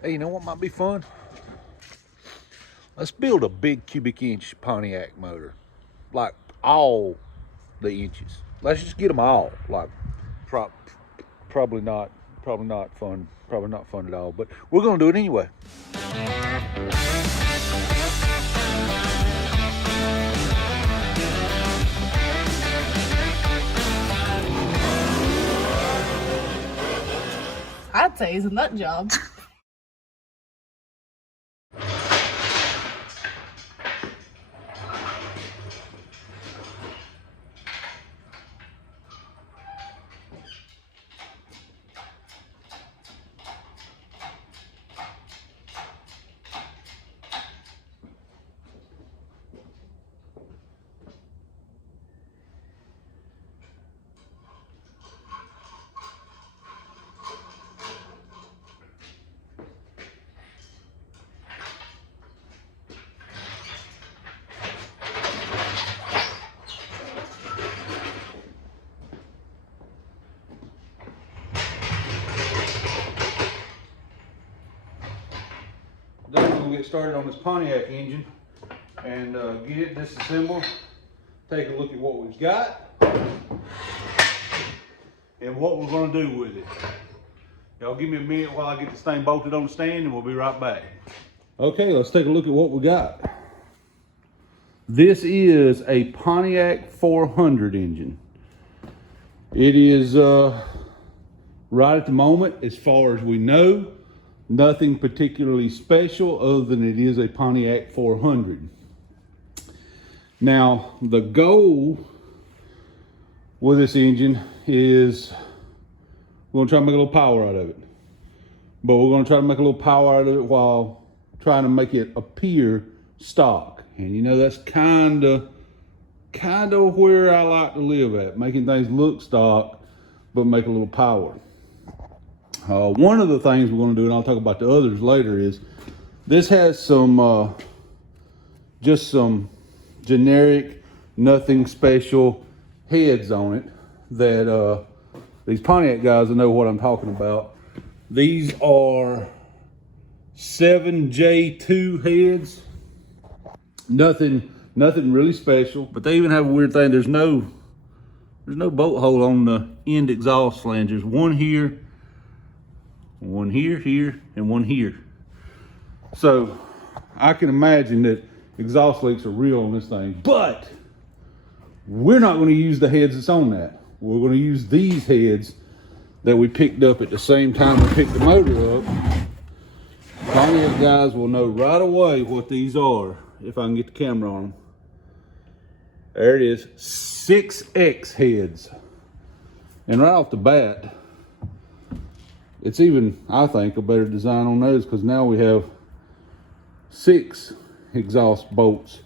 Hey, you know what might be fun? Let's build a big cubic inch Pontiac motor, like all the inches. Let's just get them all. Like, pro- probably not, probably not fun, probably not fun at all. But we're gonna do it anyway. I'd say it's a nut job. Then we're gonna get started on this Pontiac engine and get it disassembled. Take a look at what we've got and what we're gonna do with it. Y'all give me a minute while I get this thing bolted on the stand and we'll be right back. Okay, let's take a look at what we got. This is a Pontiac 400 engine. It is right at the moment, as far as we know, nothing particularly special other than it is a Pontiac 400. Now, the goal with this engine is we're gonna try to make a little power out of it. But we're gonna try to make a little power out of it while trying to make it appear stock. And you know, that's kind of where I like to live at, making things look stock, but make a little power. One of the things we're gonna do, and I'll talk about the others later, is this has some, just some generic, nothing special heads on it that these Pontiac guys will know what I'm talking about. These are 7J2 heads. Nothing really special, but they even have a weird thing. There's no bolt hole on the end exhaust flangers. One here, here, and one here. So I can imagine that exhaust leaks are real on this thing, but we're not going to use the heads that's on that. We're going to use these heads that we picked up at the same time we picked the motor up. Pontiac guys will know right away what these are if I can get the camera on them. There it is, 6X heads. And right off the bat, it's even, I think, a better design on those because now we have 6 exhaust bolts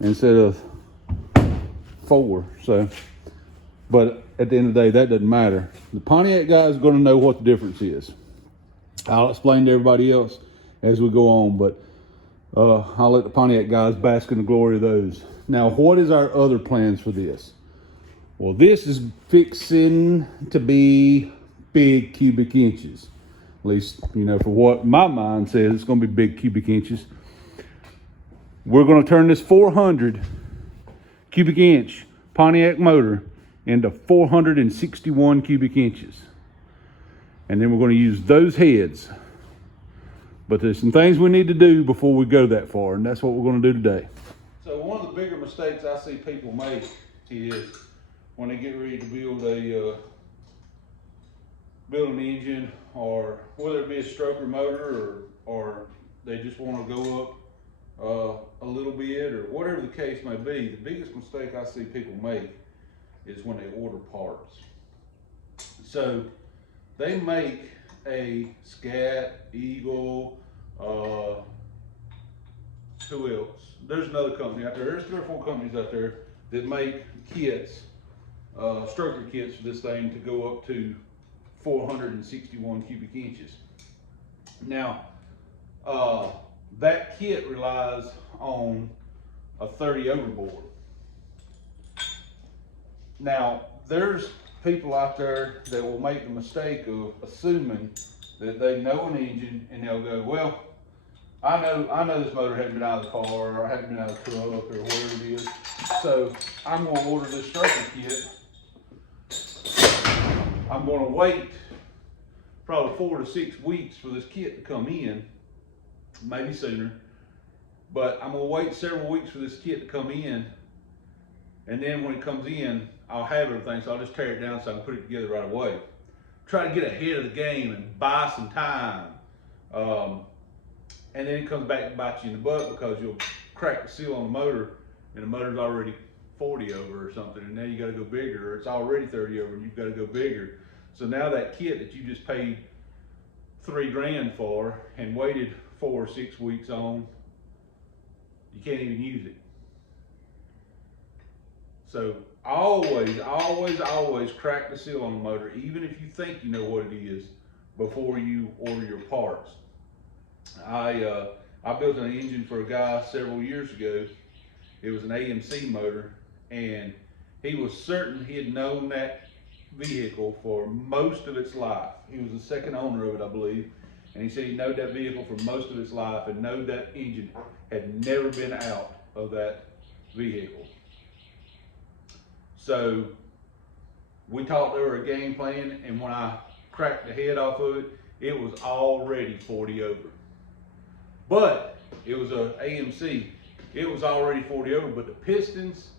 instead of 4. So, but at the end of the day, that doesn't matter. The Pontiac guy is going to know what the difference is. I'll explain to everybody else as we go on, but I'll let the Pontiac guys bask in the glory of those. Now, what is our other plans for this? Well, this is fixing to be big cubic inches. At least, you know, for what my mind says, it's going to be big cubic inches. We're going to turn this 400 cubic inch Pontiac motor into 461 cubic inches. And then we're going to use those heads. But there's some things we need to do before we go that far, and that's what we're going to do today. So one of the bigger mistakes I see people make is when they get ready to build an engine, or whether it be a stroker motor or they just want to go up a little bit, or whatever the case may be. The biggest mistake I see people make is when they order parts. So they make a Scat, Eagle, who else? There's another company out there. There's 3 or 4 companies out there that make kits, stroker kits for this thing to go up to 461 cubic inches. Now, that kit relies on a 30 overboard. Now, there's people out there that will make the mistake of assuming that they know an engine and they'll go, well, I know this motor hasn't been out of the car or hasn't been out of the truck or whatever it is. So I'm gonna order this striker kit. I'm gonna wait probably 4 to 6 weeks for this kit to come in, maybe sooner. But I'm gonna wait several weeks for this kit to come in, and then when it comes in, I'll have everything, so I'll just tear it down so I can put it together right away. Try to get ahead of the game and buy some time. And then it comes back and bites you in the butt because you'll crack the seal on the motor and the motor's already 40 over or something, and now you gotta go bigger, or it's already 30 over and you've gotta go bigger. So now that kit that you just paid $3 grand for and waited 4 or 6 weeks on, you can't even use it. So always crack the seal on the motor, even if you think you know what it is, before you order your parts. I built an engine for a guy several years ago. It was an AMC motor, and he was certain he had known that vehicle for most of its life. He was the second owner of it, I believe, and he said he knowed that vehicle for most of its life and knowed that engine had never been out of that vehicle. So we talked over a game plan, and when I cracked the head off of it, it was already 40 over. But it was a AMC. It was already 40 over, but the pistons,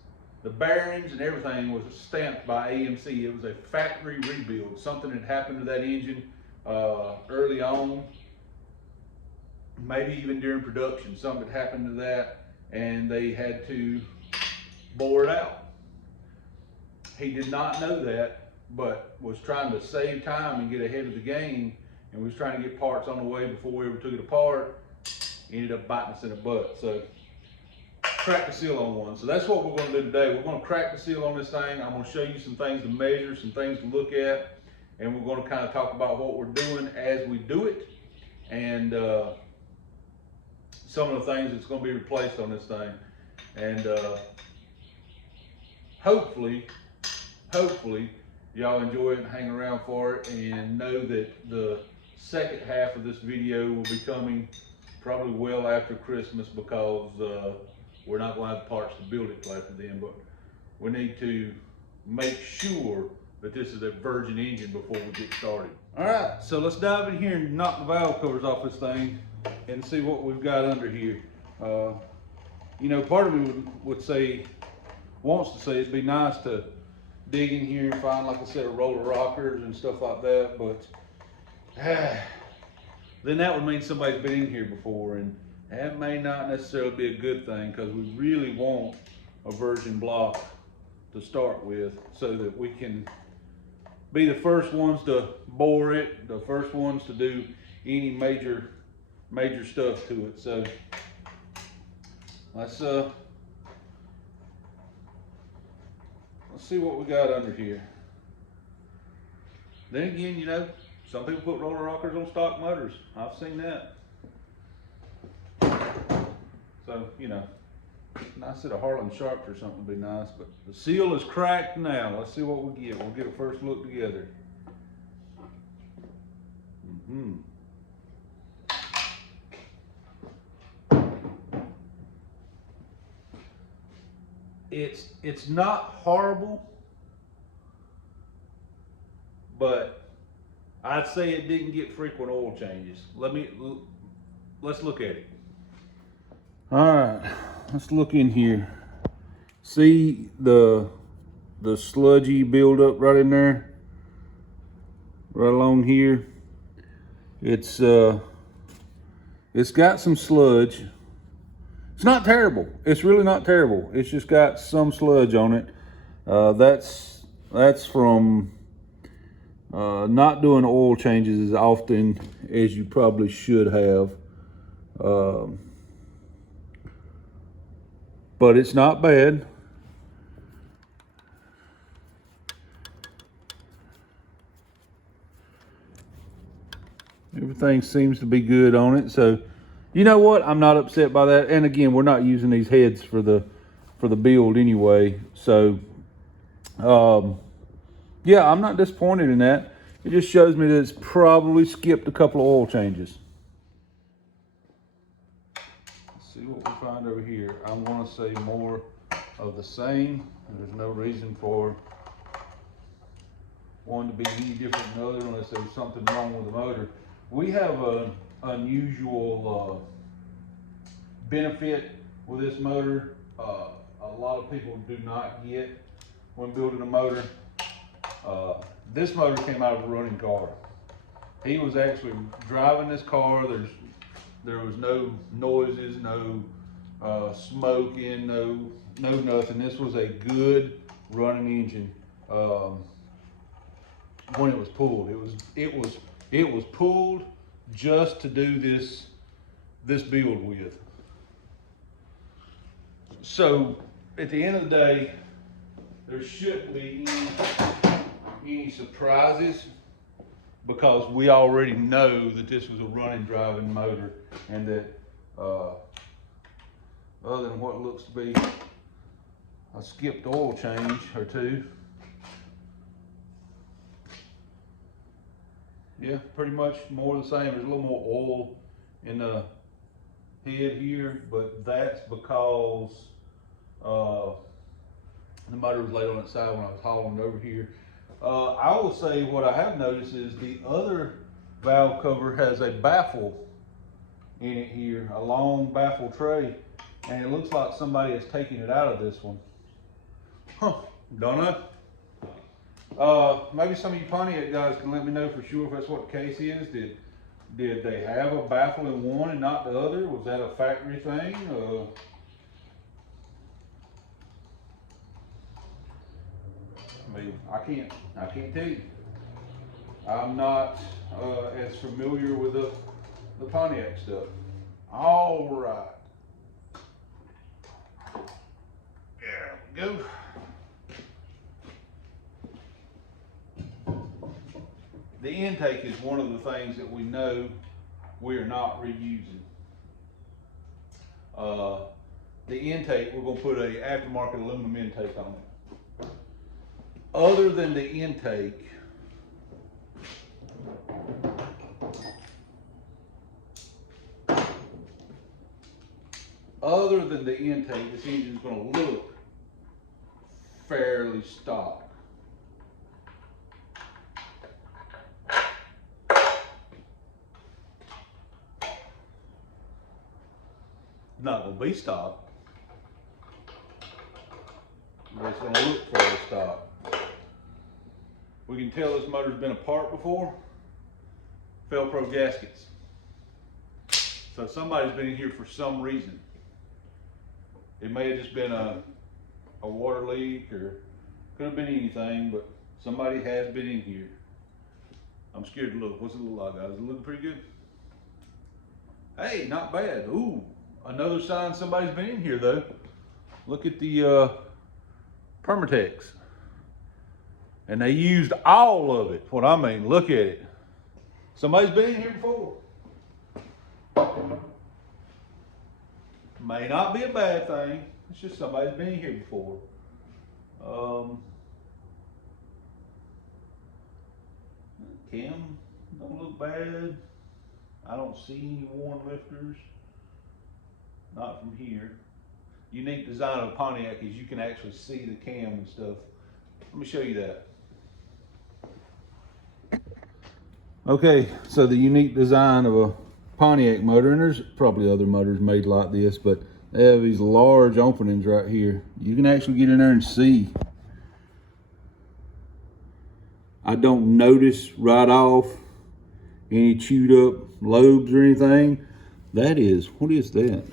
the bearings, and everything was stamped by AMC. It was a factory rebuild. Something had happened to that engine early on, maybe even during production. Something had happened to that, and they had to bore it out. He did not know that, but was trying to save time and get ahead of the game, and was trying to get parts on the way before we ever took it apart. Ended up biting us in the butt. So crack the seal on one. So that's what we're going to do today. We're going to crack the seal on this thing. I'm going to show you some things to measure, some things to look at, and we're going to kind of talk about what we're doing as we do it, and some of the things that's going to be replaced on this thing. And hopefully y'all enjoy it and hang around for it, and know that the second half of this video will be coming probably well after Christmas, because we're not going to have the parts to build it till after then, but we need to make sure that this is a virgin engine before we get started. All right, so let's dive in here and knock the valve covers off this thing and see what we've got under here. You know, part of me wants to say it'd be nice to dig in here and find, like I said, a roll of rockers and stuff like that, but then that would mean somebody's been in here before, and that may not necessarily be a good thing, because we really want a virgin block to start with so that we can be the first ones to bore it, the first ones to do any major stuff to it. So let's see what we got under here. Then again, you know, some people put roller rockers on stock motors. I've seen that. So, you know, nice set of Harlan Sharps or something would be nice, but the seal is cracked now. Let's see what we get. We'll get a first look together. It's not horrible, but I'd say it didn't get frequent oil changes. Let's look at it. All right, let's look in here. See the sludgy buildup right in there, right along here. It's got some sludge. It's not terrible. It's really not terrible. It's just got some sludge on it. That's from not doing oil changes as often as you probably should have. But it's not bad. Everything seems to be good on it. So, you know what? I'm not upset by that. And again, we're not using these heads for the build anyway. So, yeah, I'm not disappointed in that. It just shows me that it's probably skipped a couple of oil changes. Let's see what we find over here. I want to say more of the same. There's no reason for one to be any different than the other unless there's something wrong with the motor. We have an unusual benefit with this motor. A lot of people do not get when building a motor. This motor came out of a running car. He was actually driving this car. There was no noises, no smoking, no nothing. This was a good running engine. When it was pulled, it was pulled just to do this build with. So at the end of the day, there shouldn't be any surprises, because we already know that this was a running driving motor, and that other than what looks to be a skipped oil change or two, yeah, pretty much more of the same. There's a little more oil in the head here, but that's because the motor was laid on its side when I was hauling it over here. I will say what I have noticed is the other valve cover has a baffle in it here, a long baffle tray, and it looks like somebody has taken it out of this one. Huh, don't know. Maybe some of you Pontiac guys can let me know for sure if that's what the case is. Did they have a baffle in one and not the other? Was that a factory thing? I mean, I can't tell you. I'm not as familiar with the Pontiac stuff. All right. There we go. The intake is one of the things that we know we are not reusing. The intake, we're going to put a aftermarket aluminum intake on it. Other than the intake, this engine's going to look fairly stock. Not going to be stock, but it's going to look fairly stock. We can tell this motor's been apart before. Felpro gaskets. So somebody's been in here for some reason. It may have just been a water leak, or could have been anything, but somebody has been in here. I'm scared to look. What's it look like, guys? Is it looking pretty good? Hey, not bad. Ooh, another sign somebody's been in here though. Look at the Permatex. And they used all of it. What I mean, look at it. Somebody's been in here before. May not be a bad thing. It's just somebody's been in here before. Cam don't look bad. I don't see any worn lifters. Not from here. Unique design of Pontiac is you can actually see the cam and stuff. Let me show you that. Okay, so the unique design of a Pontiac motor, and there's probably other motors made like this, but they have these large openings right here. You can actually get in there and see. I don't notice right off any chewed up lobes or anything. That is, what is that?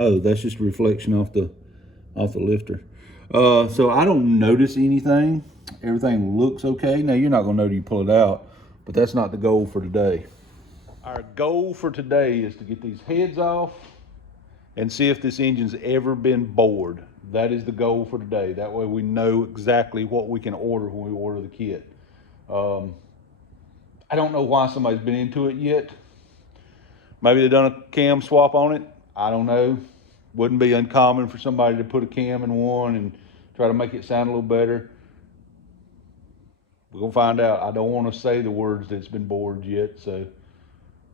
Oh, that's just a reflection off the lifter. So I don't notice anything. Everything looks okay. Now you're not gonna know till you pull it out, but that's not the goal for today. Our goal for today is to get these heads off and see if this engine's ever been bored. That is the goal for today. That way we know exactly what we can order when we order the kit. I don't know why somebody's been into it yet. Maybe they've done a cam swap on it. I don't know. Wouldn't be uncommon for somebody to put a cam in one and try to make it sound a little better. We're gonna find out. I don't want to say the words that's been bored yet, so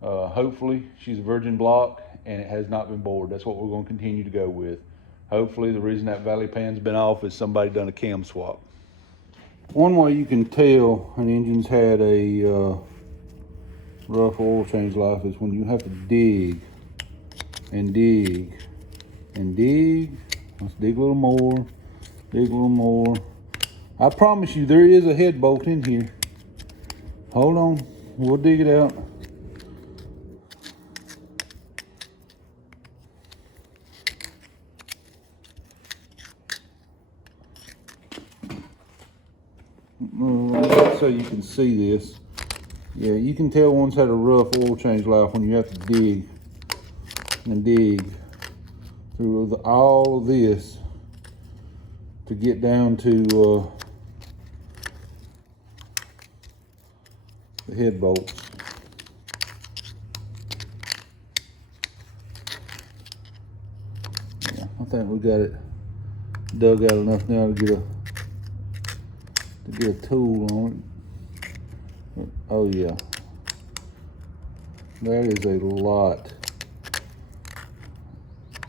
hopefully she's a virgin block and it has not been bored. That's what we're gonna continue to go with. Hopefully the reason that valley pan's been off is somebody done a cam swap. One way you can tell an engine's had a rough oil change life is when you have to dig and dig and dig. Let's dig a little more, dig a little more. I promise you there is a head bolt in here. Hold on, we'll dig it out. So you can see this. Yeah, you can tell one's had a rough oil change life when you have to dig and dig through all of this to get down to the head bolts. Yeah, I think we got it dug out enough now to get a tool on it. Oh yeah, that is a lot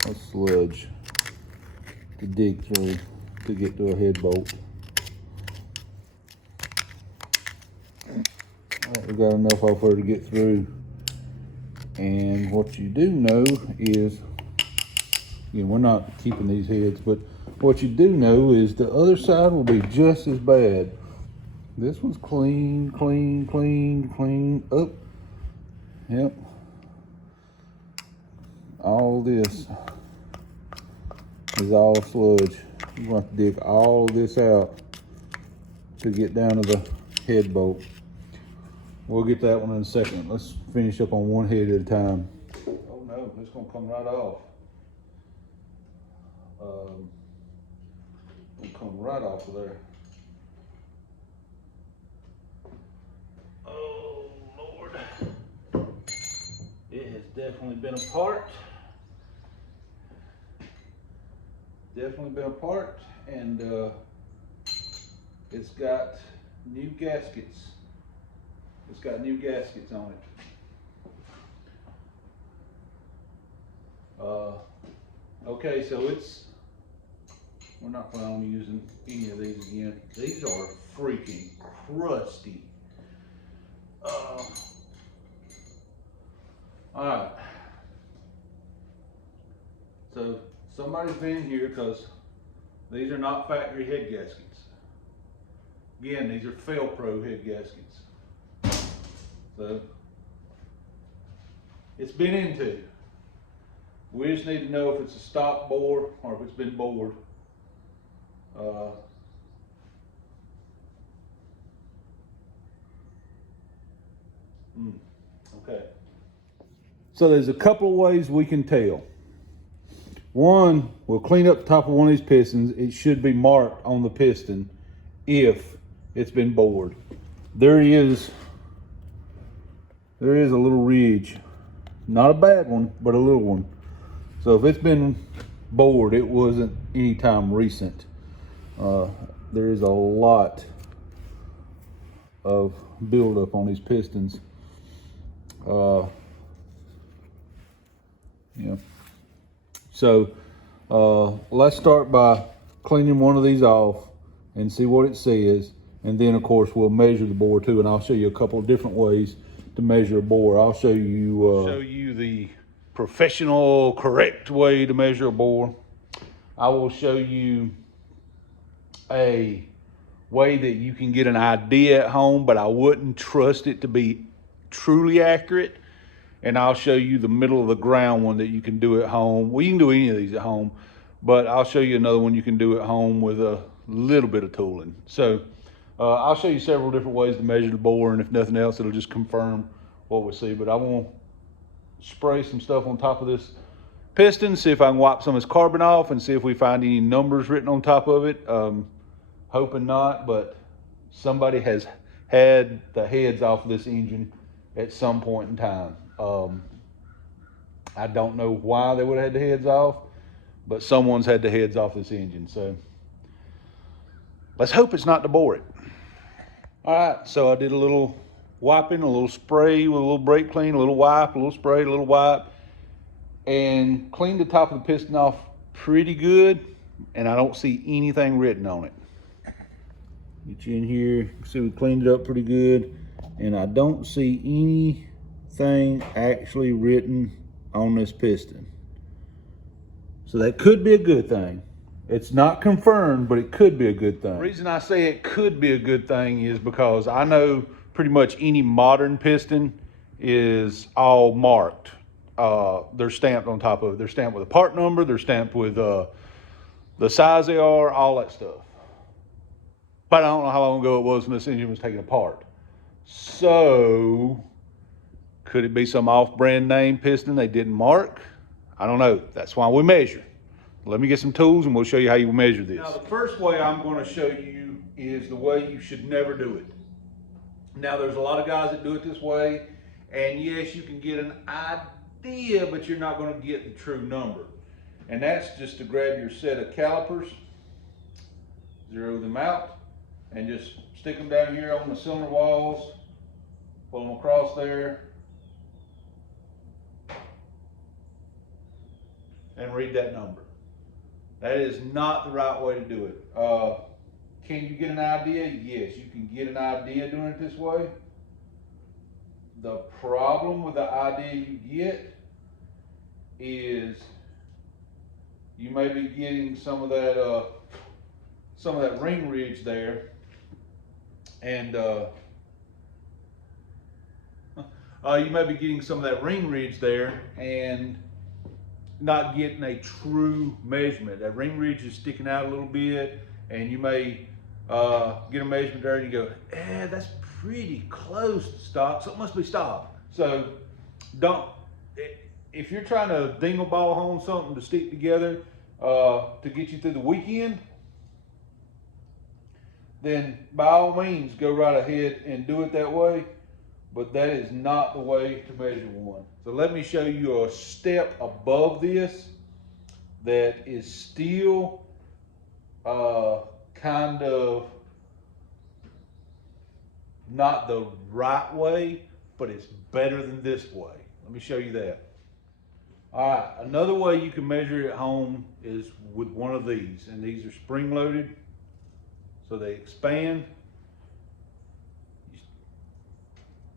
of sludge to dig through to get to a head bolt. Alright, we got enough off there to get through. And what you do know is, again, we're not keeping these heads, but what you do know is the other side will be just as bad. This one's clean, clean, clean, clean up. Yep. All this is all sludge. You want to dig all this out to get down to the head bolt. We'll get that one in a second. Let's finish up on one head at a time. Oh no, it's gonna come right off. It'll come right off of there. Oh Lord. It has definitely been apart. Definitely been apart, and it's got new gaskets. It's got new gaskets on it. Okay, so we're not planning on using any of these again. These are freaking crusty. Alright. So somebody's been here, because these are not factory head gaskets. Again, these are Fel-Pro head gaskets. So it's been into. We just need to know if it's a stock bore or if it's been bored. Okay. So there's a couple of ways we can tell. One, we'll clean up the top of one of these pistons. It should be marked on the piston if it's been bored. There is a little ridge. Not a bad one, but a little one. So if it's been bored, it wasn't any time recent. There is a lot of buildup on these pistons. Yeah. So let's start by cleaning one of these off and see what it says. And then of course we'll measure the bore too, and I'll show you a couple of different ways to measure a bore. I'll show you the professional, correct way to measure a bore. I will show you a way that you can get an idea at home, but I wouldn't trust it to be truly accurate. And I'll show you the middle of the ground one that you can do at home. Well, you can do any of these at home, but I'll show you another one you can do at home with a little bit of tooling. So I'll show you several different ways to measure the bore, and if nothing else, it'll just confirm what we see. But I want to spray some stuff on top of this piston, see if I can wipe some of this carbon off and see if we find any numbers written on top of it. Hoping not, but somebody has had the heads off of this engine at some point in time. I don't know why they would have had the heads off, but someone's had the heads off this engine. So let's hope it's not to bore it. All right, so I did a little wiping, a little spray with a little brake clean, a little wipe, a little spray, a little wipe, and cleaned the top of the piston off pretty good, and I don't see anything written on it. Get you in here, you can see we cleaned it up pretty good, and I don't see anything actually written on this piston. So that could be a good thing. It's not confirmed, but it could be a good thing. The reason I say it could be a good thing is because I know pretty much any modern piston is all marked. They're stamped on top of it. They're stamped with a part number. They're stamped with the size they are, all that stuff. But I don't know how long ago it was when this engine was taken apart. So, could it be some off-brand name piston they didn't mark? I don't know. That's why we measure. Let me get some tools and we'll show you how you measure this. Now, the first way I'm going to show you is the way you should never do it. Now, there's a lot of guys that do it this way, and yes, you can get an idea, but you're not going to get the true number. And that's just to grab your set of calipers, zero them out, and just stick them down here on the cylinder walls, pull them across there, and read that number. That is not the right way to do it. Can you get an idea? Yes, you can get an idea doing it this way. The problem with the idea you get is you may be getting some of that ring ridge there, and you may be getting some of that ring ridge there and not getting a true measurement. That ring ridge is sticking out a little bit, and you may get a measurement there and you go, that's pretty close to stock, so it must be stock. So if you're trying to dingle ball home something to stick together to get you through the weekend, then by all means go right ahead and do it that way. But that is not the way to measure one. So let me show you a step above this that is still kind of not the right way, but it's better than this way. Let me show you that. All right, another way you can measure it at home is with one of these, and these are spring loaded, so they expand.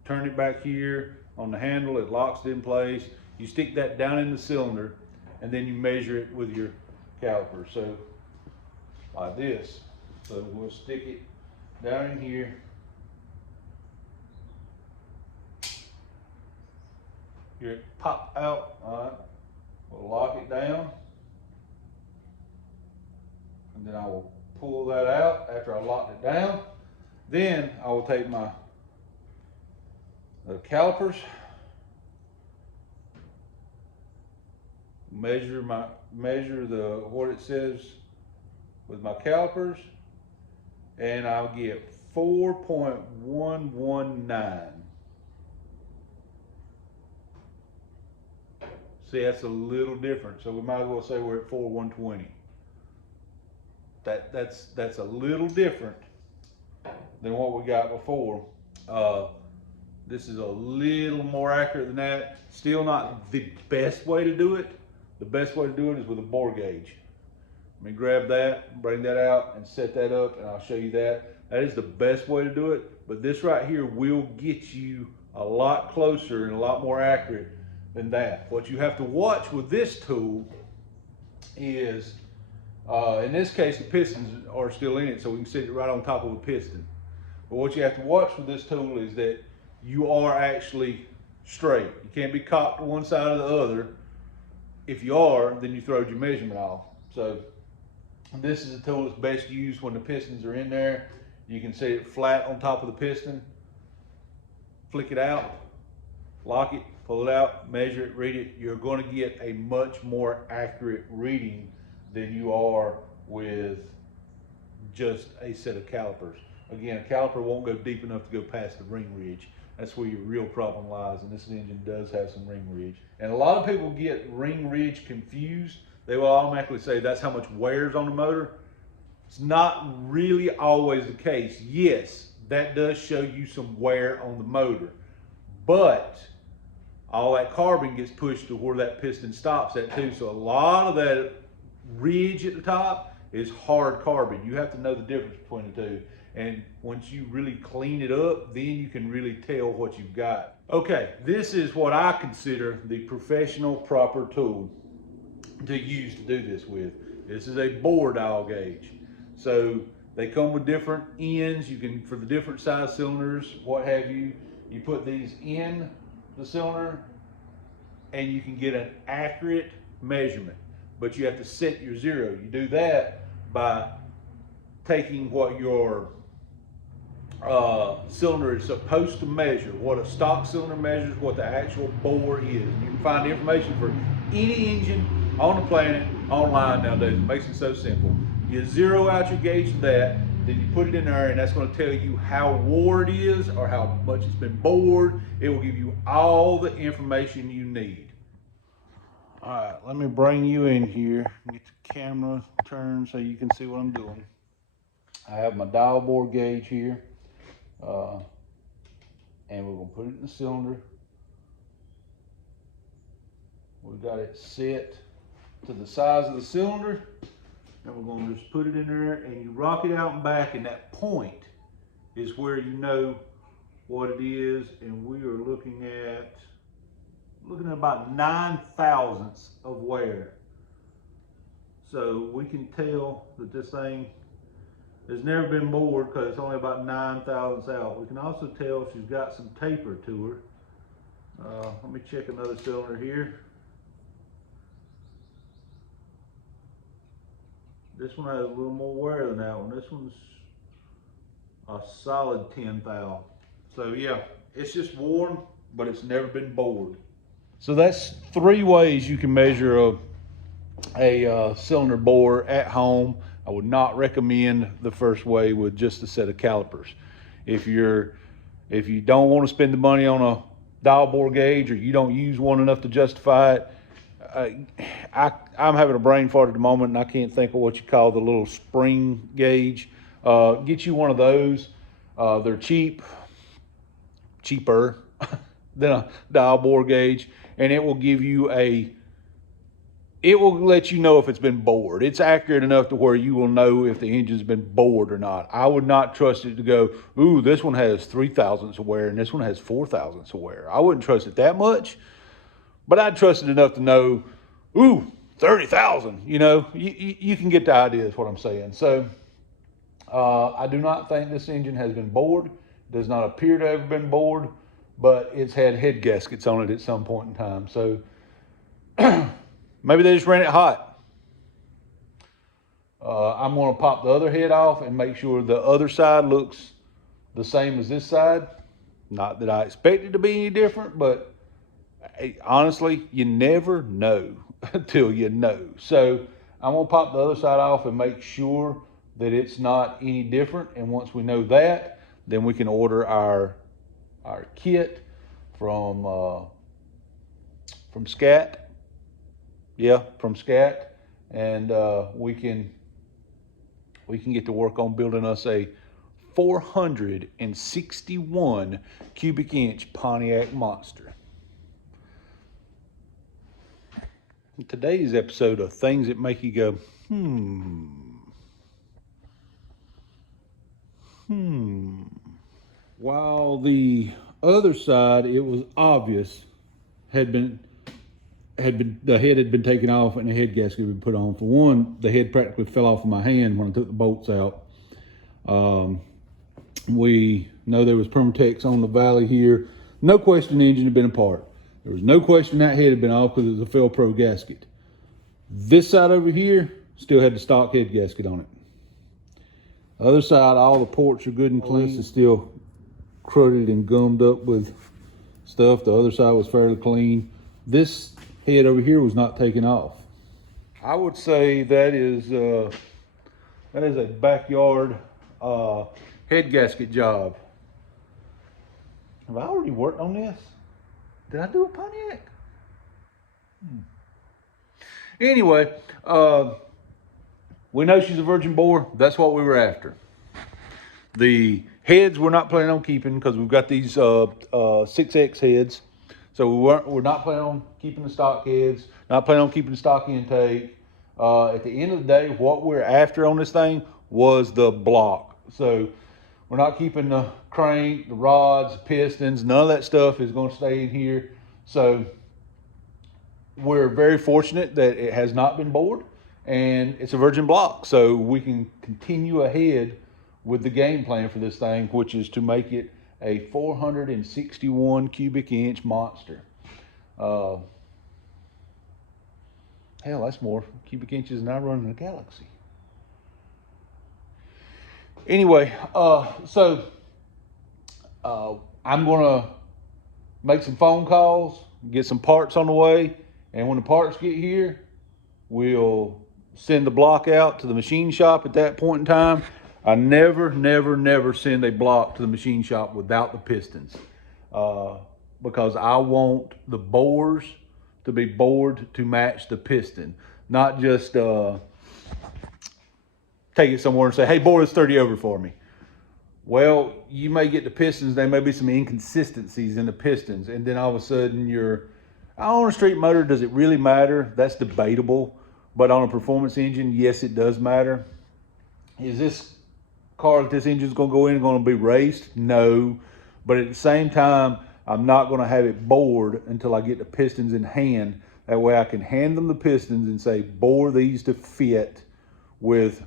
Turn it back here on the handle, it locks it in place. You stick that down in the cylinder, and then you measure it with your caliper. So, like this. So we'll stick it down in here. Here it pop out, all right. We'll lock it down. And then I will pull that out after I locked it down. Then I will take my calipers, measure what it says with my calipers, and I'll get 4.119. See, that's a little different, so we might as well say we're at 4.120. That's a little different than what we got before. This is a little more accurate than that. Still not the best way to do it. The best way to do it is with a bore gauge. Let me grab that, bring that out, and set that up, and I'll show you that. That is the best way to do it, but this right here will get you a lot closer and a lot more accurate than that. What you have to watch with this tool is, in this case, the pistons are still in it, so we can sit it right on top of a piston. But what you have to watch with this tool is that you are actually straight. You can't be cocked to one side or the other. If you are, then you throw your measurement off. So this is a tool that's best used when the pistons are in there. You can set it flat on top of the piston, flick it out, lock it, pull it out, measure it, read it. You're going to get a much more accurate reading than you are with just a set of calipers. Again, a caliper won't go deep enough to go past the ring ridge. That's where your real problem lies, and this engine does have some ring ridge. And a lot of people get ring ridge confused. They will automatically say that's how much wears on the motor. It's not really always the case. Yes, that does show you some wear on the motor. But all that carbon gets pushed to where that piston stops at too. So a lot of that ridge at the top is hard carbon. You have to know the difference between the two. And once you really clean it up, then you can really tell what you've got. Okay, this is what I consider the professional proper tool to use to do this with. This is a bore dial gauge. So they come with different ends. You can, for the different size cylinders, what have you, you put these in the cylinder and you can get an accurate measurement, but you have to set your zero. You do that by taking what your cylinder is supposed to measure, what a stock cylinder measures, what the actual bore is. And you can find information for any engine on the planet online nowadays. It makes it so simple. You zero out your gauge to that, then you put it in there, and that's going to tell you how wore it is or how much it's been bored. It will give you all the information you need. All right, let me bring you in here. Get the camera turned so you can see what I'm doing. I have my dial bore gauge here, and we're going to put it in the cylinder. We've got it set to the size of the cylinder, and we're going to just put it in there, and you rock it out and back, and that point is where you know what it is. And we are looking at about 9 thousandths of wear. So we can tell that this thing has never been bored because it's only about 9 thousandths out. We can also tell she's got some taper to her. Let me check another cylinder here. This one has a little more wear than that one. This one's a solid 10 thou. So yeah, it's just worn, but it's never been bored. So that's 3 ways you can measure a cylinder bore at home. I would not recommend the first way with just a set of calipers. If you don't want to spend the money on a dial bore gauge, or you don't use one enough to justify it, I'm having a brain fart at the moment and I can't think of what you call the little spring gauge. Get you one of those. They're cheaper than a dial bore gauge, and it will give you it will let you know if it's been bored. It's accurate enough to where you will know if the engine's been bored or not. I would not trust it to go, ooh, this one has 3 thousandths of wear and this one has 4 thousandths of wear. I wouldn't trust it that much, but I'd trust it enough to know, ooh, 30,000. You know, you can get the idea is what I'm saying. So I do not think this engine has been bored. It does not appear to have been bored, but it's had head gaskets on it at some point in time. So maybe they just ran it hot. I'm going to pop the other head off and make sure the other side looks the same as this side. Not that I expect it to be any different, but honestly, you never know until you know. So I'm going to pop the other side off and make sure that it's not any different. And once we know that, then we can order our kit from Scat. Yeah, from Scat, and we can get to work on building us a 461 cubic inch Pontiac monster. In today's episode of things that make you go, While the other side, it was obvious, the head had been taken off and the head gasket had been put on. For one, the head practically fell off of my hand when I took the bolts out. We know there was Permatex on the valley here. No question the engine had been apart. There was no question that head had been off because it was a Fel-Pro gasket. This side over here still had the stock head gasket on it. The other side, all the ports are good and clean. It's still crudted and gummed up with stuff. The other side was fairly clean. This head over here was not taken off. I would say that is a backyard head gasket job. Have I already worked on this? Did I do a Pontiac? Anyway, we know she's a virgin bore. That's what we were after. The Heads we're not planning on keeping because we've got these 6X heads. So we're not planning on keeping the stock heads, not planning on keeping the stock intake. At the end of the day, what we're after on this thing was the block. So we're not keeping the crank, the rods, the pistons, none of that stuff is going to stay in here. So we're very fortunate that it has not been bored and it's a virgin block. So we can continue ahead with the game plan for this thing, which is to make it a 461 cubic inch monster. Hell, that's more cubic inches than I run in a Galaxy. Anyway, I'm gonna make some phone calls, get some parts on the way, and when the parts get here, we'll send the block out to the machine shop at that point in time. I never send a block to the machine shop without the pistons, because I want the bores to be bored to match the piston, not just take it somewhere and say, hey, bore this 30 over for me. Well, you may get the pistons, there may be some inconsistencies in the pistons, and then all of a sudden on a street motor, does it really matter? That's debatable, but on a performance engine, yes, it does matter. Is this car that this engine's gonna go in and gonna be raced? No, but at the same time, I'm not gonna have it bored until I get the pistons in hand. That way I can hand them the pistons and say, bore these to fit with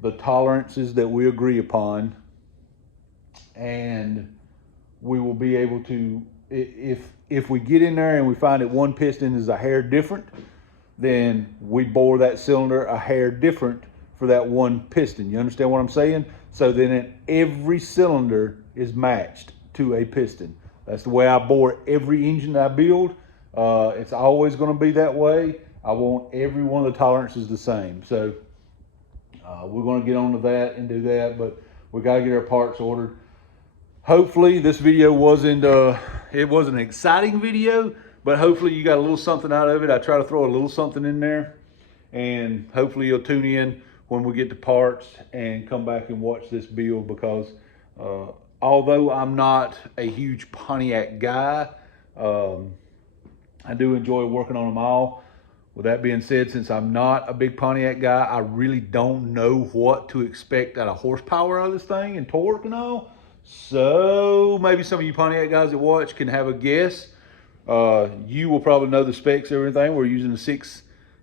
the tolerances that we agree upon. And we will be able to, if we get in there and we find that one piston is a hair different, then we bore that cylinder a hair different for that one piston. You understand what I'm saying? So then every cylinder is matched to a piston. That's the way I bore every engine that I build. It's always going to be that way. I want every one of the tolerances the same. So we're going to get on to that and do that, but we got to get our parts ordered. Hopefully this video wasn't an exciting video, but hopefully you got a little something out of it. I try to throw a little something in there, and hopefully you'll tune in when we get the parts and come back and watch this build, because although I'm not a huge Pontiac guy, I do enjoy working on them all. With that being said, since I'm not a big Pontiac guy, I really don't know what to expect out of horsepower out of this thing and torque and all. So maybe some of you Pontiac guys that watch can have a guess. You will probably know the specs and everything. We're using the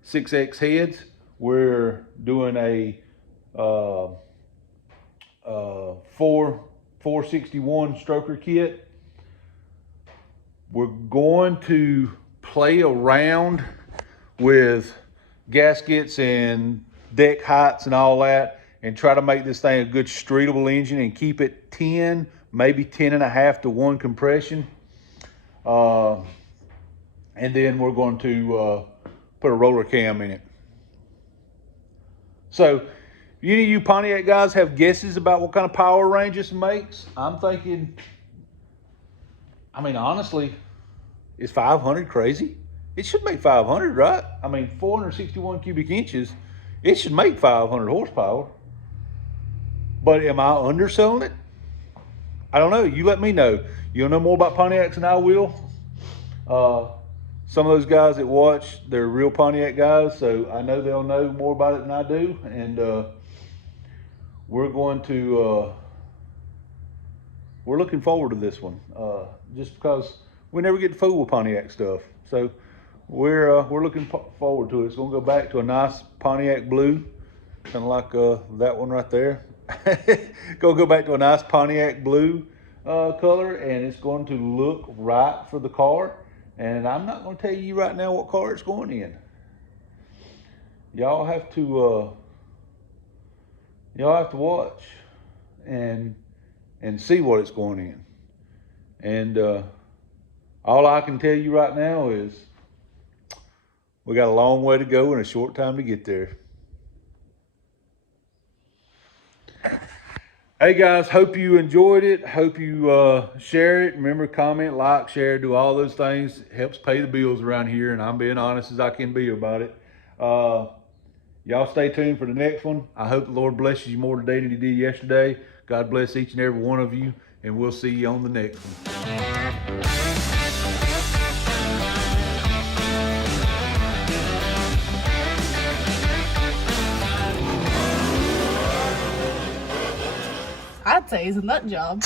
6X heads. We're doing a 461 stroker kit. We're going to play around with gaskets and deck heights and all that, and try to make this thing a good streetable engine and keep it 10, maybe 10.5 to 1 compression. And then we're going to put a roller cam in it. So if any of you Pontiac guys have guesses about what kind of power range this makes, I'm thinking, I mean, honestly, is 500 crazy? It should make 500, right? I mean, 461 cubic inches, it should make 500 horsepower. But am I underselling it? I don't know. You let me know. You'll know more about Pontiacs than I will. Some of those guys that watch, they're real Pontiac guys, so I know they'll know more about it than I do. And we're looking forward to this one, just because we never get to fool with Pontiac stuff. So we're looking forward to it. It's gonna go back to a nice Pontiac blue, kind of like that one right there. Gonna go back to a nice Pontiac blue color, and it's going to look right for the car. And I'm not going to tell you right now what car it's going in. Y'all have to watch and see what it's going in. And all I can tell you right now is we got a long way to go and a short time to get there. Hey guys, hope you enjoyed it. Hope you share it. Remember, comment, like, share, do all those things. It helps pay the bills around here, and I'm being honest as I can be about it. Y'all stay tuned for the next one. I hope the Lord blesses you more today than he did yesterday. God bless each and every one of you, and we'll see you on the next one. I'd say it's a nut job.